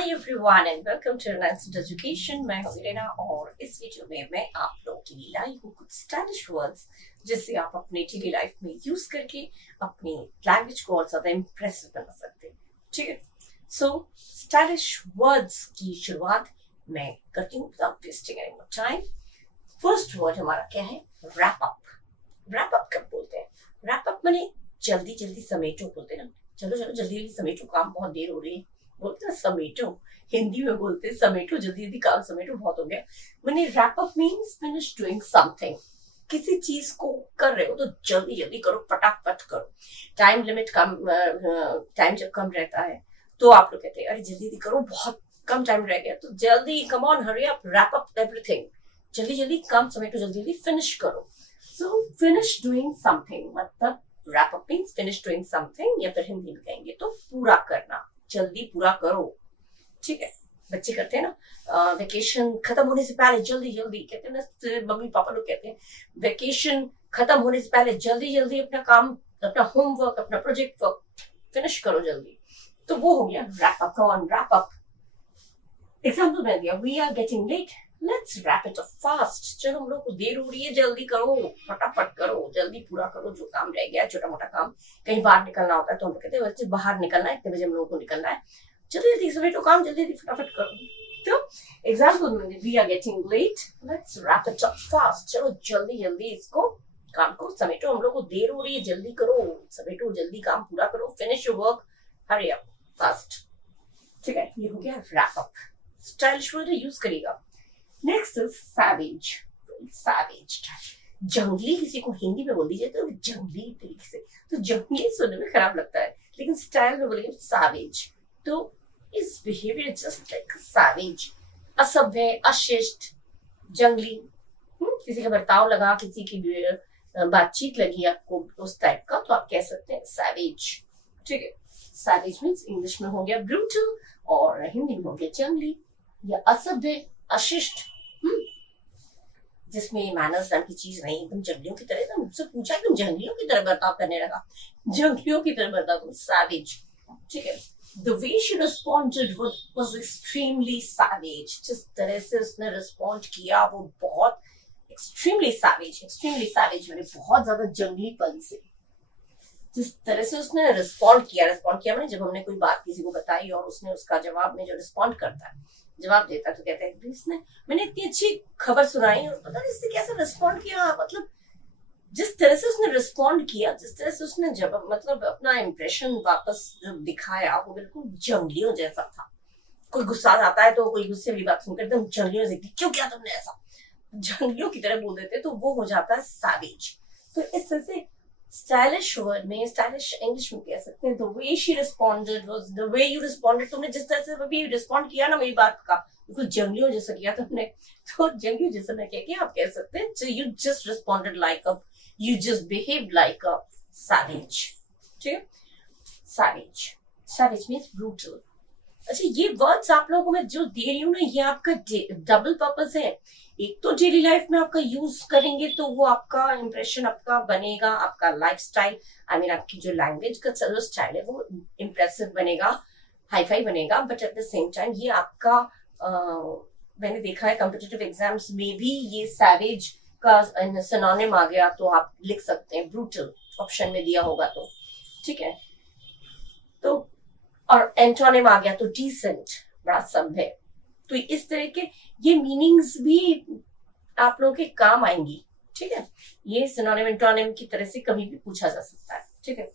Hi everyone and welcome to Reliance Education. मैं हूं रीना और इस वीडियो में मैं आप लोगों के लिए लाई हूं कुछ स्टाइलिश वर्ड्स जिससे आप अपनी डेली लाइफ में यूज करके अपनी लैंग्वेज को और ज्यादा इंप्रेसिव बना सकते हैं। ठीक है, सो स्टाइलिश वर्ड्स की शुरुआत मैं करती हूं without wasting any more time. First word हमारा क्या है? Wrap up. रैप अप कब बोलते हैं? रैप अप माने जल्दी जल्दी समेटो बोलते हैं ना। चलो चलो जल्दी जल्दी समेटो, काम बहुत देर हो रही है, बोलते हैं समेटो। हिंदी में बोलते हैं समेटो, जल्दी जल्दी काम समेटो, बहुत हो गया। मैंने wrap up means finish doing something. किसी चीज को कर रहे हो तो जल्दी जल्दी करो, फटाफट करो। टाइम लिमिट कम, टाइम जब कम रहता है तो आप लोग कहते हैं अरे जल्दी जल्दी करो, बहुत कम टाइम रह गया, तो जल्दी come on, hurry up, wrap up everything. जल्दी जल्दी काम समेटो, जल्दी जल्दी फिनिश करो। सो फिनिश डूइंग समथिंग मतलब wrap up means finish doing something, या फिर हिंदी में कहेंगे तो पूरा करना, जल्दी पूरा करो। ठीक है, बच्चे करते हैं ना, वेकेशन खत्म होने से पहले जल्दी जल्दी, कहते हैं ना मम्मी पापा लोग कहते हैं वेकेशन खत्म होने से पहले जल्दी जल्दी अपना काम, अपना होमवर्क, अपना प्रोजेक्ट वर्क फिनिश करो जल्दी। तो वो हो गया wrap up. On wrap up example में दिया, we are getting late, let's wrap it up fast. चलो हम लोग को देर हो रही है, जल्दी करो, फटाफट करो, जल्दी पूरा करो जो काम रह गया, छोटा मोटा काम। कहीं बाहर निकलना होता है तो हम लोग कहते हैं बच्चे बाहर निकलना है, इतने बजे हम लोगों को निकलना है, जल्दी जल्दी समेटो काम, जल्दी जल्दी फटाफट करो। तो एग्जाम्पल में we are getting late, let's wrap it up fast. चलो जल्दी जल्दी इसको काम को समेटो, हम लोग को देर हो रही है, जल्दी करो, समेटो, जल्दी काम पूरा करो, finish your work, hurry up fast. ठीक है, ये हो गया wrap up. Stylish word use करिएगा। Next is savage. सैवेज, जंगली किसी को हिंदी में बोल दीजिए तो जंगली तरीके से, तो जंगली सुनने में खराब लगता है, लेकिन स्टाइल में बोलेंगे सैवेज। तो इस बिहेवियर जस्ट लाइक सैवेज, असभ्य, अशिष्ट, जंगली। किसी का बर्ताव लगा, किसी की बातचीत लगी आपको उस टाइप का, तो आप कह सकते हैं सैवेज। ठीक है, सैवेज मीन्स इंग्लिश में हो गया ब्रूटल और हिंदी में हो गया जंगली या असभ्य, अशिष्ट, जिसमें मैनर्स नाम की चीज नहीं, एकदम जंगलियों की तरह। एकदम मुझसे पूछा एकदम जंगलियों की तरह बर्ताव करने लगा, जंगलियों की तरह बर्ताव, सैवेज। ठीक है, the way she responded was extremely savage। जिस तरह से उसने रिस्पॉन्ड किया वो बहुत extremely savage मैंने बहुत ज्यादा जंगलीपन से, जिस तरह से उसने रिस्पॉन्ड किया मैंने जब हमने कोई बात किसी को बताई और उसने उसका जवाब में जो रिस्पॉन्ड करता है, जवाब देता, तो कहते हैं इसने, मैंने इतनी अच्छी खबर सुनाई और पता नहीं इससे कैसे रिस्पॉन्ड किया। मतलब जिस तरह से उसने रिस्पॉन्ड किया, जिस तरह से उसने जब मतलब अपना इंप्रेशन वापस दिखाया, वो बिल्कुल जंगलियों जैसा था। कोई गुस्सा आता है तो कोई गुस्से वाली बात सुनकर एकदम जंगलियों से, क्यों किया तुमने ऐसा, जंगलियों की तरह बोल देते, तो वो हो जाता है सैवेज। तो इस तरह से स्टाइलिश वर्ड में, स्टाइलिश इंग्लिश में कह सकते हैं, the way she responded was the way you responded। तुमने जिस तरह से अभी रिस्पॉन्ड किया ना मेरी बात का, बिल्कुल जंगलियों जैसा किया तुमने, तो जंगलियों जैसा मैं कह के आप कह सकते हैं so you just responded like a, you just behaved like a savage। ठीक है, savage means brutal। अच्छा, ये वर्ड्स आप लोगों को मैं जो दे रही हूँ ना, ये आपका डबल पर्पस है। एक तो डेली लाइफ में आपका यूज करेंगे तो वो आपका इंप्रेशन आपका बनेगा, आपका लाइफस्टाइल, आई मीन आपकी जो लैंग्वेज का जो स्टाइल है वो इंप्रेसिव बनेगा, हाईफाई बनेगा। But at the same time ये आपका मैंने देखा है कॉम्पिटिटिव एग्जाम्स में भी ये सैवेज का सिनोनिम आ गया तो आप लिख सकते हैं ब्रूटल, ऑप्शन में दिया होगा तो। ठीक है, तो और एंटोनिम आ गया तो डिसेंट, बड़ा सभ्य। तो इस तरह के ये मीनिंग्स भी आप लोगों के काम आएंगी। ठीक है, ये सिनोनिम एंटोनिम की तरह से कभी भी पूछा जा सकता है। ठीक है,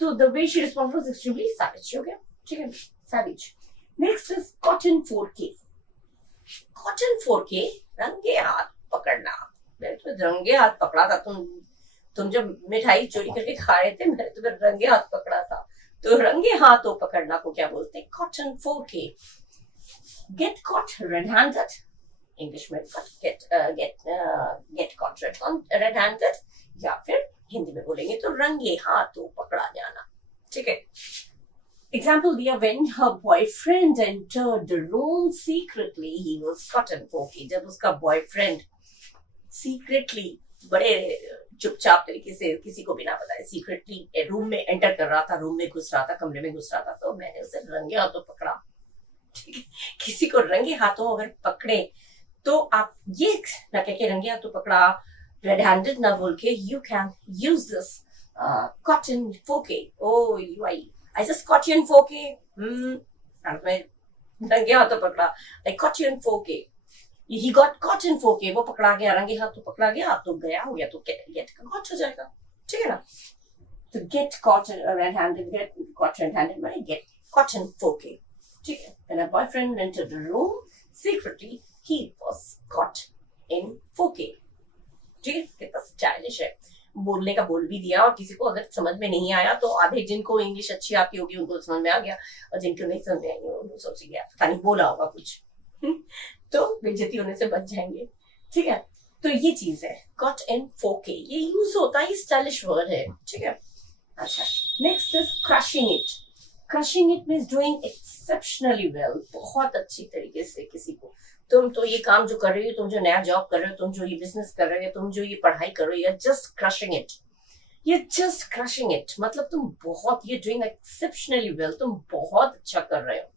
तो the way she respond was extremely savage हो गया। ठीक है, savage. Next is cotton 4K। Cotton 4K, रंगे हाथ पकड़ना। मैंने तुम्हें रंगे हाथ पकड़ा था, तुम जब मिठाई चोरी करके खा रहे थे, मैंने तुम्हें रंगे हाथ पकड़ा था। तो रंगे हाथों पकड़ना को क्या बोलते हैं? Cotton 4K। Get caught red handed, English में गेट कॉट रेड हैंडेड, या फिर हिंदी में बोलेंगे तो रंगे हाथों पकड़ा जाना। ठीक है, एग्जाम्पल दिया, when her boyfriend entered the room secretly he was cotton 4K। जब उसका बॉयफ्रेंड सीक्रेटली, बड़े चुपचाप तरीके से, किसी को बिना बताए सीक्रेटली रूम में एंटर कर रहा था, रूम में घुस रहा था, कमरे में घुस रहा था, तो मैंने उसे रंगे हाथों पकड़ा। ठीक है, किसी को रंगे हाथों अगर पकड़े तो आप ये ना कह के रंगे हाथों पकड़ा, रेड हैंडेड ना बोल के, you can use this caught in four K, oh you I just caught in four K, मैं रंगे हाथों पकड़ा, I caught in four K, he got caught in four K, वो पकड़ा गया, रंगे हाथों पकड़ा गया तो गया हो गया, तो गेट कॉट हो जाएगा, ठीक है ना। तो get caught red handed, get caught red handed माने गेट कॉटन फोके, ठीक है। When a boyfriend entered the room secretly, he was caught in फोके, ठीक है। कितना स्टाइलिश है, बोलने का बोल भी दिया, और किसी को अगर समझ में नहीं आया तो आधे जिनको इंग्लिश अच्छी आती होगी उनको समझ में आ गया, और जिनको नहीं समझ में आई उनको सोच गया पता नहीं बोला होगा कुछ तो बेइज्जती होने से बच जाएंगे, ठीक है। तो ये चीज है कॉट इन फोके, ये यूज होता है, ये स्टाइलिश वर्ड है, ठीक है। अच्छा, next is crushing it. Crushing it means doing exceptionally well, बहुत अच्छी तरीके से किसी को, तुम तो ये काम जो कर रही हो, तुम जो नया जॉब कर रहे हो, तुम जो ये बिजनेस कर रहे हो, तुम जो ये पढ़ाई कर रहे हो, जस्ट क्रशिंग इट, ये जस्ट क्रशिंग इट, मतलब तुम बहुत, ये डूइंग एक्सेप्शनली वेल, तुम बहुत अच्छा कर रहे हो।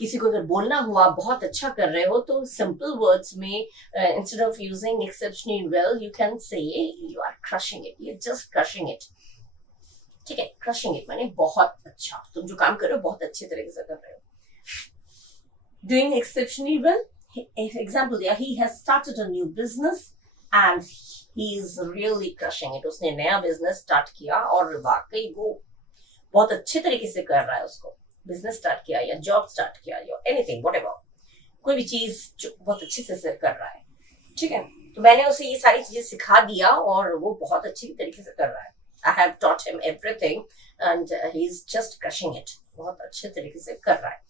किसी को अगर बोलना हुआ बहुत अच्छा कर रहे हो तो सिंपल वर्ड्स में instead of using exceptionally well you can say you are crushing it, you just crushing it, ठीक है। क्रशिंग इट माने बहुत अच्छा, तुम जो काम कर रहे हो बहुत अच्छे तरीके से कर रहे हो। डूइंग एक्सेप्शनली वेल, एग्जांपल दिया, he has started a new business and he is really crushing it, उसने नया बिजनेस स्टार्ट किया और वाकई वो बहुत अच्छे तरीके से कर रहा है, उसको बिजनेस स्टार्ट किया या जॉब स्टार्ट किया या एनीथिंग व्हाटएवर, कोई भी चीज जो बहुत अच्छे से कर रहा है, ठीक है। तो मैंने उसे ये सारी चीजें सिखा दिया और वो बहुत अच्छी तरीके से कर रहा है। I have taught him everything and he is just crushing it, बहुत अच्छे तरीके से कर रहा है।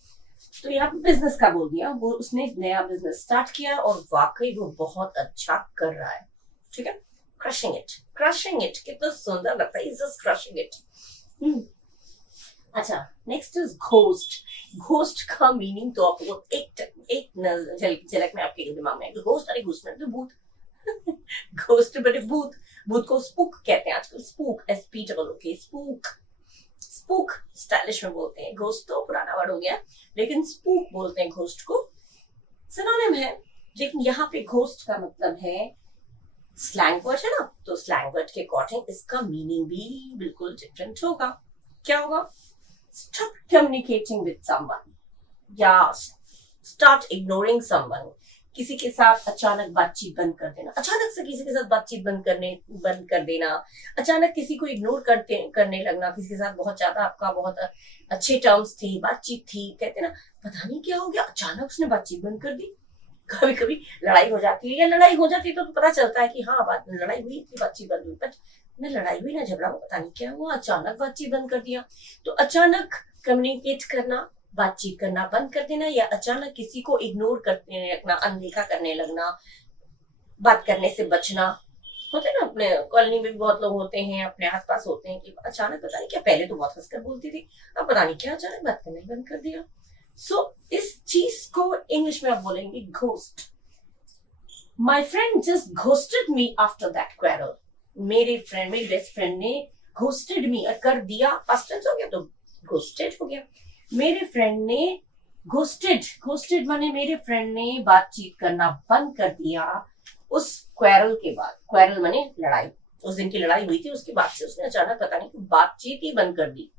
तो यहाँ पे बिजनेस का बोल दिया, वो उसने नया बिजनेस स्टार्ट किया और वाकई वो बहुत अच्छा कर रहा है, ठीक है। क्रशिंग इट कितना सुंदर लगता है, जस्ट क्रशिंग इट। अच्छा, नेक्स्ट इज घोस्ट। घोस्ट का मीनिंग तो आपको एक झलक में आपके दिमाग में, घोस्ट, अरे घोस्ट मतलब भूत घोस्ट बड़े भूत, भूत को स्पूक कहते हैं आजकल, spook, SPOOK, spook, spook stylish में बोलते हैं, घोस्ट तो पुराना वर्ड हो गया, लेकिन स्पूक बोलते हैं घोस्ट को, सिनोनिम है। लेकिन यहाँ पे घोस्ट का मतलब है स्लैंग वर्ड है ना, तो स्लैंग वर्ड के अकॉर्डिंग इसका मीनिंग भी बिल्कुल डिफरेंट होगा। क्या होगा? Stop communicating with someone या start ignoring someone, किसी के साथ अचानक बातचीत बंद कर देना, अचानक से किसी के साथ बातचीत बंद कर देना, अचानक किसी को इग्नोर करने लगना, किसी के साथ बहुत ज्यादा आपका बहुत अच्छे टर्म्स थी, बातचीत थी, कहते ना पता नहीं क्या हो गया अचानक उसने बातचीत बंद कर दी। कभी कभी लड़ाई हो जाती है, या लड़ाई हो जाती है तो पता चलता है कि हाँ लड़ाई हुई थी, बातचीत बंद हुई, बट न लड़ाई हुई ना झगड़ा हुआ, पता नहीं क्या हुआ, अचानक बातचीत बंद कर दिया। तो अचानक कम्युनिकेट करना, बातचीत करना बंद कर देना, या अचानक किसी को इग्नोर करने लगना, अनदेखा करने लगना, बात करने से बचना। होते ना अपने कॉलोनी में भी बहुत लोग होते हैं, अपने आसपास होते हैं कि अचानक पता नहीं क्या, पहले तो बहुत हंसकर बोलती थी, अब पता नहीं क्या अचानक बात करना ही बंद कर दिया। सो इस चीज को इंग्लिश में आप बोलेंगे ghost. My friend just ghosted me after that quarrel, मेरी बेस्ट फ्रेंड ने घोस्टेड मी कर दिया, पास्ट टेंस हो गया तो घोस्टेड हो गया। मेरे फ्रेंड ने घोस्टेड माने मेरे फ्रेंड ने बातचीत करना बंद कर दिया उस क्वेरल के बाद, क्वेरल माने लड़ाई, उस दिन की लड़ाई हुई थी उसके बाद से उसने अचानक पता नहीं बातचीत ही बंद कर दी।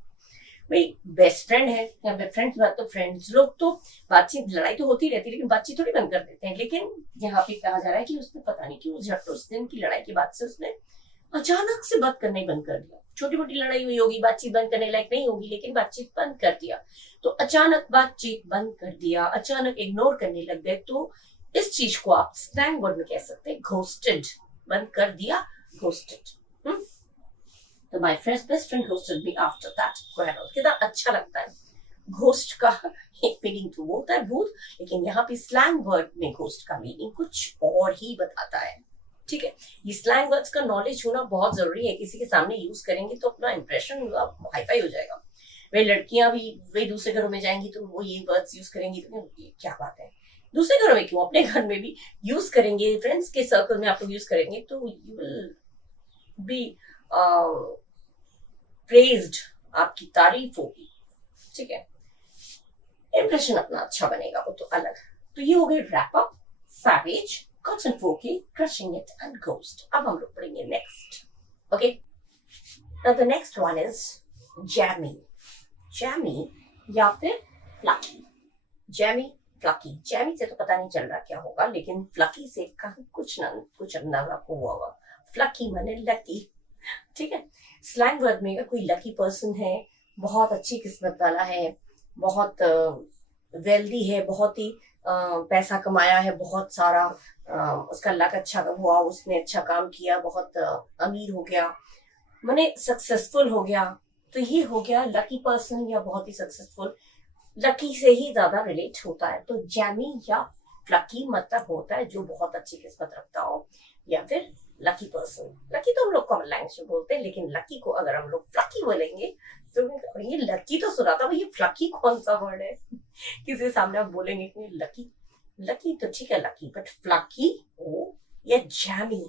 भाई बेस्ट फ्रेंड है या फ्रेंड्स की बात, तो फ्रेंड्स लोग तो बातचीत, लड़ाई तो होती रहती है लेकिन बातचीत थोड़ी बंद कर देते हैं। लेकिन यहाँ पे कहा जा रहा है कि उसने पता नहीं क्यों झट उस दिन की लड़ाई के बाद से उसने अचानक से बात करना ही बंद कर दिया। छोटी मोटी लड़ाई हुई होगी, बातचीत बंद करने लायक नहीं होगी, लेकिन बातचीत बंद कर दिया। तो अचानक बातचीत बंद कर दिया, अचानक इग्नोर करने लग गए, तो इस चीज को आप स्लैंग वर्ड में कह सकते हैं घोस्टेड, बंद कर दिया, घोस्टेड। तो my best friend ghosted me after that quarrel. कितना अच्छा लगता है। घोस्ट का एक मीनिंग तो होता है भूत, लेकिन यहाँ पे स्लैंग वर्ड में घोस्ट का मीनिंग कुछ और ही बताता है, ठीक है। ये स्लैंग वर्ड्स का नॉलेज होना बहुत जरूरी है, किसी के सामने यूज करेंगे तो अपना इंप्रेशन हाईफाई हो जाएगा। वे लड़कियां भी वे दूसरे घरों में जाएंगी तो वो ये वर्ड्स यूज करेंगी, तो ये क्या बात है, दूसरे घरों में क्यों, अपने घर में भी यूज करेंगे, फ्रेंड्स के सर्कल में आप लोग यूज करेंगे तो यू विल बी प्रेज्ड, आपकी तारीफ होगी, ठीक है। इम्प्रेशन अपना अच्छा बनेगा, वो तो अलग। तो ये हो गई wrap up, savage, caught in four K, crushing it and ghost. अब हम लोग पढ़ेंगे next. Okay, now the next one is jammy. Jammy या फिर फ्लकी। जैमी, फ्लकी। जैमी से तो पता नहीं चल रहा क्या होगा, लेकिन फ्लकी से कहीं कुछ अंदाजा आपको हुआ होगा। फ्लकी माने लकी, ठीक है। स्लैंग वर्ड में कोई लकी पर्सन है, बहुत अच्छी किस्मत वाला है, बहुत वेल्दी है, बहुत ही पैसा कमाया है, बहुत सारा उसका लक अच्छा हुआ, उसने अच्छा काम किया, बहुत अमीर हो गया, माने सक्सेसफुल हो गया। तो ये हो गया लकी पर्सन या बहुत ही सक्सेसफुल। लकी से ही ज्यादा रिलेट होता है। तो जैमी या फ्लकी मतलब होता है जो बहुत अच्छी किस्मत रखता हो, या फिर लकी पर्सन। लकी तो हम लोग कॉमन लैंग्वेज में बोलते हैं, लेकिन लकी को अगर हम लोग फ्लकी बोलेंगे तो ये लकी तो सुना था, ये फ्लकी कौन सा वर्ड है? किसी सामने आप बोलेंगे कि लकी, लकी तो ठीक है लकी, बट फ्लकी ओ या Jamie.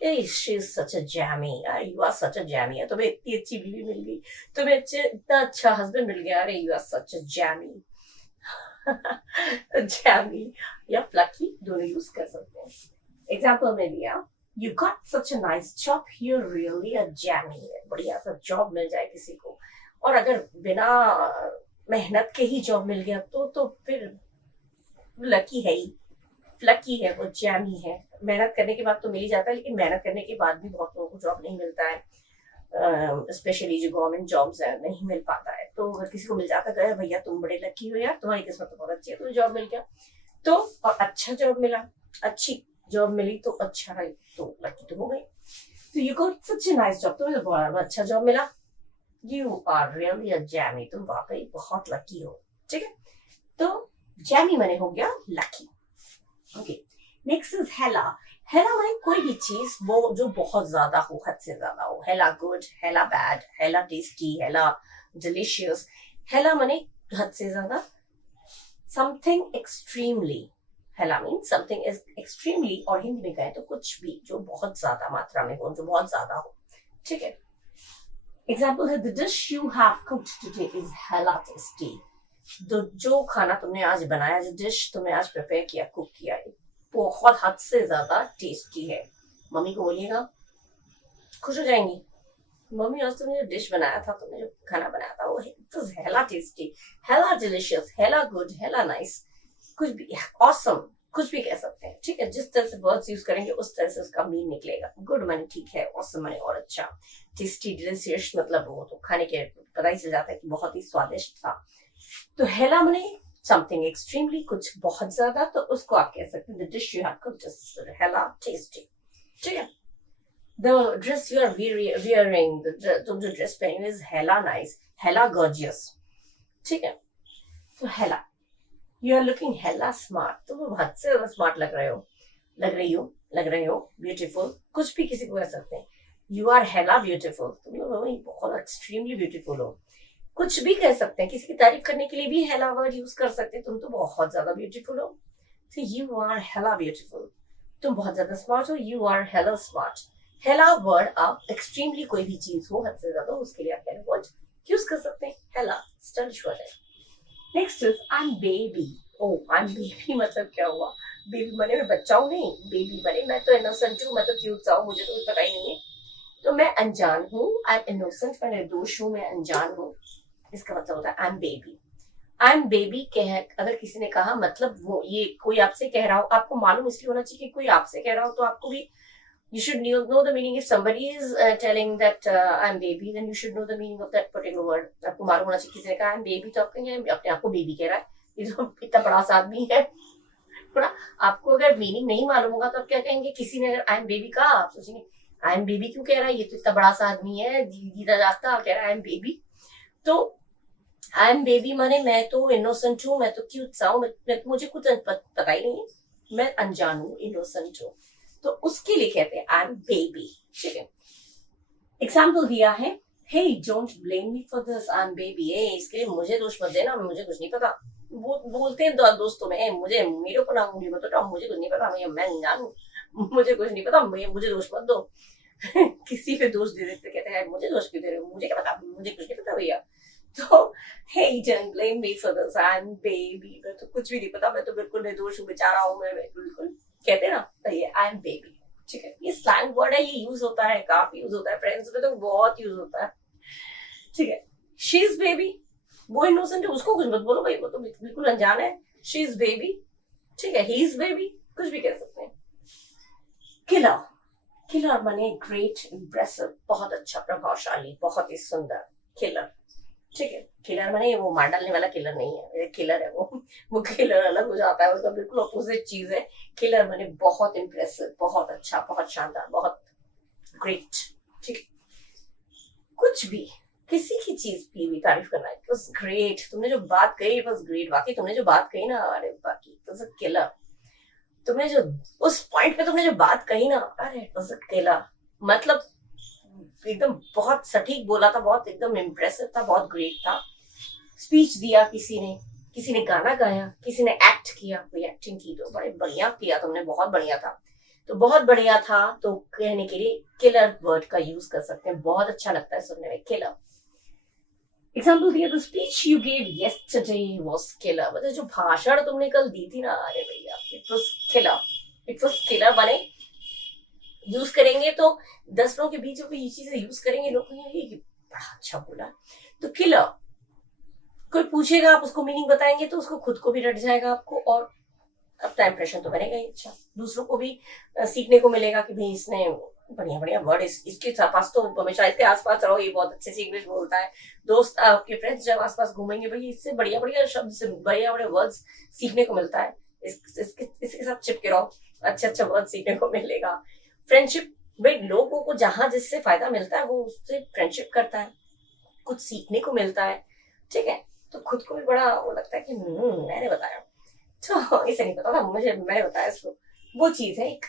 she is such a jammy, you are such a jammy। तुम्हें इतनी अच्छी बीवी मिल गई, तुम्हें इतना अच्छा हस्बैंड मिल गया, अरे you are such a jammy। Jammy या फ्लकी दोनों यूज कर सकते हैं। एग्जाम्पल में लिया, you got such a nice job, you really a jammy. बढ़िया सा जॉब मिल जाए किसी को, और अगर बिना मेहनत के ही जॉब मिल गया तो फिर लकी है ही, फ्लकी है, वो जैमी है। मेहनत करने के बाद तो मिल ही जाता है, लेकिन मेहनत करने के बाद भी बहुत लोगों को जॉब नहीं मिलता है, स्पेशली जो गवर्नमेंट जॉब्स है नहीं मिल पाता है। तो अगर किसी को मिल जाता है, भैया तुम बड़े लकी हो यार, तुम्हारी किस्मत तो बहुत अच्छी है, तुम्हें जॉब मिल गया। तो और अच्छा जॉब मिला, अच्छी जॉब मिली तो अच्छा है, तो लकी तो हो गई। तो you got such a nice job, तुम्हें बहुत अच्छा जॉब मिला, you are really a jammy, तुम वाकई बहुत लकी हो, ठीक है। तो जैमी मैंने हो गया लकी। ओके, नेक्स्ट इज हेला। हेला माने कोई भी चीज वो जो बहुत ज्यादा हो, हद से ज्यादा हो। Hella good, hella bad, hella tasty, hella delicious. Hella माने हद से ज्यादा, something extremely. Hella mean something is extremely, और हिंदी में कहें तो कुछ भी जो बहुत ज्यादा मात्रा में हो, जो बहुत ज्यादा हो, ठीक है। एग्जाम्पल है, the dish you have cooked today is hella tasty. जो खाना तुमने आज बनाया, जो डिश तुमने आज प्रिपेयर किया, कुक किया, बहुत हद से ज्यादा टेस्टी है। मम्मी को बोलिएगा, खुश हो जाएंगी, मम्मी आज तुमने जो डिश बनाया था, तुमने जो खाना बनाया था, वो हेला टेस्टी, हेला डिलिशियस, हेला गुड, हेला नाइस, कुछ भी, ऑसम, कुछ भी कह सकते हैं, ठीक है। जिस तरह से वर्ड्स यूज करेंगे उस तरह से उसका मीन निकलेगा। गुड माने ठीक है, ऑसम माने और अच्छा, टेस्टी डिलिशियस मतलब वो तो खाने के पता ही चल जाता है कि बहुत ही स्वादिष्ट था। तो हेला माने समथिंग एक्सट्रीमली, कुछ बहुत ज्यादा, तो उसको आप कह सकते हैं the dish you have cooked is hella tasty, ठीक है। The dress you are wearing, तुम जो ड्रेस पहनी है, is hella nice, hella gorgeous, ठीक है। तो hella, you are looking hella smart, तुम हद से ज्यादा स्मार्ट लग रहे हो, लग रही हो, लग रहे हो, ब्यूटीफुल, कुछ भी किसी को कह सकते हैं। यू आर हेला ब्यूटीफुल, तुम लोग बहुत एक्सट्रीमली ब्यूटीफुल हो, कुछ भी कह सकते हैं। किसी की तारीफ करने के लिए भी हेला वर्ड यूज कर सकते हैं, तुम तो बहुत ज्यादा ब्यूटीफुल हो, तो यू आर हेला ब्यूटीफुल। तुम बहुत ज्यादा स्मार्ट हो, you are hella smart. Hella word आप एक्सट्रीमली कोई भी चीज हो हद से ज्यादा, उसके लिए आप हेला वर्ड यूज कर सकते हैं। हेला स्टाइलिश वर्ड है। Next is I am baby. Oh I am baby मतलब क्या हुआ? बेबी बने मैं बच्चा हूँ नहीं, बेबी बने मैं तो इनोसेंट हूँ, मैं तो क्यूट सा हूँ, मुझे तो कुछ पता ही नहीं है, तो मैं अनजान हूँ। आई एम इनोसेंट, मैं निर्दोष हूँ, मैं अनजान हूँ, इसका मतलब होता है आई am baby. I am baby कह अगर किसी ने कहा, मतलब वो ये कोई आपसे कह रहा हो, आपको मालूम इसलिए होना चाहिए कि कोई आपसे कह रहा हो, तो आपको भी you should know the meaning. If somebody is telling that I'm baby, then you should know the meaning of that particular word। आपको मालूम होना चाहिए, किसी ने कहा I'm baby तो आप कहेंगे अपने आप को बेबी कह रहा है, ये तो इतना बड़ा सा आदमी है, थोड़ा। आपको अगर मीनिंग नहीं मालूम होगा तो आप क्या कहेंगे? किसी ने अगर I'm baby कहा, आप सोचेंगे I'm baby क्यों कह रहा है, ये तो इतना बड़ा सा आदमी है, दीदा जागता कह रहा है I'm baby। तो आई एम बेबी माने मैं तो इनोसेंट हूँ, मैं तो क्यूट सा हूँ, मुझे कुछ पता ही नहीं है, मैं अनजान हूँ, इनोसेंट हूँ, तो उसके लिए कहते हैं आई एम बेबी, ठीक है। एग्जाम्पल दिया है, hey don't blame me for this, I am baby. इसके लिए मुझे दोष मत देना, मुझे कुछ नहीं पता। वो बोलते हैं दोस्तों में, मुझे मेरे को ना उंगली मत उठाओ, मुझे कुछ नहीं पता, मैं अनजान हूँ, मुझे कुछ नहीं पता, मुझे दोष मत दो। किसी पे दोष दे देते, कहते हैं मुझे दोष क्यों दे रहे हो, मुझे क्या पता, मुझे कुछ नहीं पता भैया, तो hey don't blame me for this, I am baby, मैं तो कुछ भी नहीं पता, मैं तो बिल्कुल निर्दोष हूँ, बेचारा हूँ मैं बिल्कुल, कहते हैं ना, तो ये आई एम बेबी, ठीक है, ये स्लैंग वर्ड है, ये यूज होता है, काफी यूज होता है, फ्रेंड्स में तो बहुत यूज होता है, ठीक है। शी इज बेबी, वो इनोसेंट है, उसको कुछ मत बोलो भाई, वो तो बिल्कुल अनजान है, शी इज बेबी, ठीक है, ही इज बेबी, कुछ भी कह सकते हैं। किलर, किलर माने ग्रेट, इम्प्रेसिव, बहुत अच्छा, प्रभावशाली, बहुत ही सुंदर, किलर, ठीक है। किलर माने वो मार डालने वाला किलर नहीं है, किलर है वो किलर अलग हो जाता है, उसका बिल्कुल अपोजिट चीज है। किलर माने बहुत इम्प्रेसिव, बहुत अच्छा, बहुत शानदार, बहुत ग्रेट, ठीक है। कुछ भी, किसी की चीज की भी तारीफ करना, इट वाज ग्रेट, तुमने जो बात कही इट वाज ग्रेट, वाकई तुमने जो बात कही ना, अरे बाकी इट वाज अ किलर, तुमने जो उस पॉइंट पे तुमने जो बात कही ना, अरे इट वाज अ किलर, मतलब एकदम बहुत सटीक बोला था, बहुत एकदम इम्प्रेसिव था, बहुत ग्रेट था। स्पीच दिया किसी ने गाना गाया, किसी ने एक्ट किया, कोई एक्टिंग की, तो बड़े बढ़िया किया तुमने, बहुत बढ़िया था, तो बहुत बढ़िया था, तो कहने के लिए किलर वर्ड का यूज कर सकते हैं, बहुत अच्छा लगता है सुनने में, किलर। एग्जाम्पल दिया, the speech you gave yesterday was killer, मतलब जो भाषण तुमने कल दी थी ना, अरे भैया it was killer, it was killer. बने यूज करेंगे तो 10 लोगों के बीच में ये चीजें यूज करेंगे, लोग कहेंगे बड़ा अच्छा बोला, तो किलर। कोई पूछेगा, आप उसको मीनिंग बताएंगे तो उसको खुद को भी रट जाएगा आपको, और अपना इंप्रेशन तो बनेगा ही अच्छा, दूसरों को भी सीखने को मिलेगा कि भाई इसने बढ़िया बढ़िया वर्ड, इसके पास तो हमेशा इसके आसपास रहो, ये बहुत अच्छे से इंग्लिश बोलता है, दोस्त आपके फ्रेंड्स जब आसपास घूमेंगे, भाई इससे बढ़िया बढ़िया शब्द से बढ़िया बढ़िया वर्ड्स सीखने को मिलता है, इसके साथ चिपके रहो, अच्छा अच्छा वर्ड सीखने को मिलेगा। फ्रेंडशिप, भाई लोगों को जहां जिससे फायदा मिलता है वो उससे फ्रेंडशिप करता है, कुछ सीखने को मिलता है, ठीक है, तो खुद को भी बड़ा वो लगता है कि मैंने बताया, तो इसे नहीं पता था मुझे, मैंने बताया इसको, वो चीज है, एक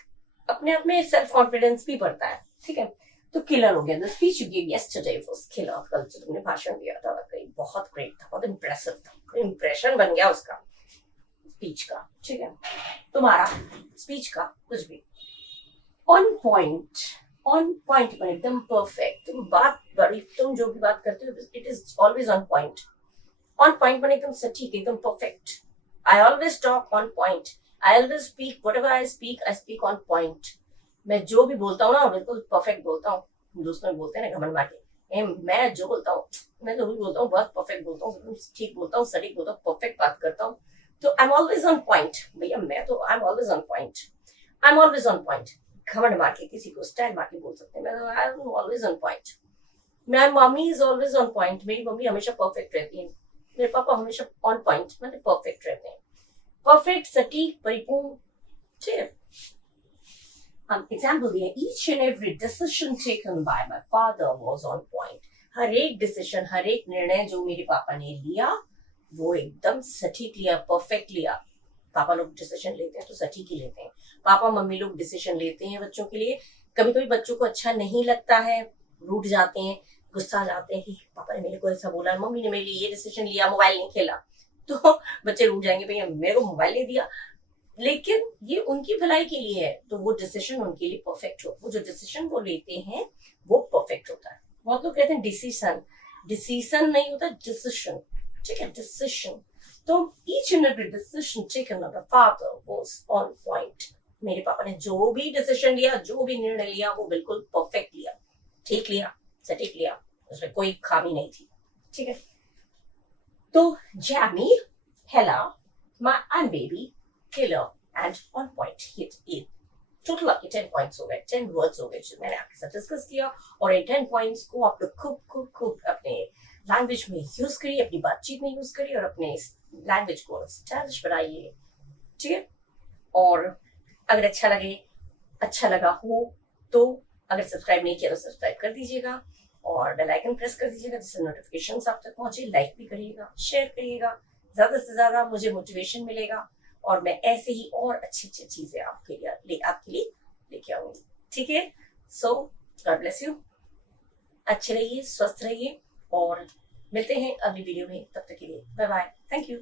अपने आप में सेल्फ कॉन्फिडेंस भी बढ़ता है, ठीक है। तो किलर हो गया, the speech you give yesterday was killer, कल जो तुमने भाषण दिया था बहुत ग्रेट था, बहुत इम्प्रेसिव था, इंप्रेशन बन गया उसका स्पीच का, ठीक है। तुम्हारा स्पीच का कुछ भी ऑन पॉइंट, ऑन पॉइंट पर एकदम परफेक्ट, तुम बात बड़ी, तुम जो भी बात करते हो it is always on point, on point पर एकदम सटीक, एकदम perfect. I always talk on point. I always speak whatever I speak on point. मैं जो भी बोलता हूँ ना बिल्कुल परफेक्ट बोलता हूँ, दोस्तों बोलते हैं ना घमंड मार के, मैं जो बोलता हूँ, मैं जो भी बोलता हूँ बहुत परफेक्ट बोलता हूँ, ठीक बोलता हूँ, सटीक बोलता हूँ, परफेक्ट बात करता हूँ, तो I am always on point भैया, मैं तो I am always on point, I am always on point. घमंड मार के किसी को स्टाइल मार के बोल सकते हैं, मैं I am always on point. My mummy is always on point, मेरी मम्मी हमेशा परफेक्ट रहती है, मेरे पापा हमेशा ऑन पॉइंट मतलब परफेक्ट रहते हैं, परफेक्ट, सटीक, परिपूर्ण, ठीक है। हम एग्जाम्पल दिए, each and every decision taken by my father was on point, हर एक डिसीजन, हर एक निर्णय जो मेरे पापा ने लिया वो एकदम सटीक लिया, परफेक्ट लिया। पापा लोग डिसीजन लेते हैं तो सटीक ही लेते हैं, पापा मम्मी लोग डिसीजन लेते हैं बच्चों के लिए, कभी कभी बच्चों को अच्छा नहीं लगता है, रूठ जाते हैं, गुस्सा जाते हैं कि पापा ने मेरे को ऐसा बोला, मम्मी ने मेरे लिए ये डिसीजन लिया, मोबाइल नहीं खेला, तो बच्चे रूठ जाएंगे, भैया मेरे को मोबाइल नहीं दिया, लेकिन ये उनकी भलाई के लिए है, तो वो डिसीजन उनके लिए परफेक्ट हो, वो जो डिसीजन वो लेते हैं वो परफेक्ट होता है। बहुत लोग कहते हैं डिसीजन, डिसीजन नहीं होता, डिसीजन, ठीक है, डिसीजन। तो each and every decision taken bye father was on point, मेरे पापा ने जो भी डिसीजन लिया, जो भी निर्णय लिया वो बिल्कुल परफेक्ट लिया, ठीक लिया, सटीक लिया, उसमें कोई खामी नहीं थी, ठीक है। तो Jamie, Hella, I'm baby, killer and on point. ये टोटल आपके 10 पॉइंट्स हो गए, 10 वर्ड्स हो गए जो मैंने आपके साथ डिस्कस किया, और इन 10 पॉइंट्स को आप लोग खूब अपने लैंग्वेज में यूज करिए, अपनी बातचीत में यूज करिए, और अपने लैंग्वेज को स्टाइलिश बनाइए, ठीक है। और अगर अच्छा लगा हो तो अगर सब्सक्राइब नहीं किया तो सब्सक्राइब कर दीजिएगा, और बेल आइकन प्रेस कर दीजिएगा जिससे नोटिफिकेशंस आप तक पहुंचे, लाइक भी करिएगा, शेयर करिएगा, ज्यादा से ज्यादा मुझे मोटिवेशन मिलेगा, और मैं ऐसे ही और अच्छी चीजें आपके लिए लेके आऊंगी, ठीक है। सो गॉड ब्लेस यू, अच्छे रहिए, स्वस्थ रहिए, और मिलते हैं अगली वीडियो में, तब तक के लिए बाय बाय, थैंक यू।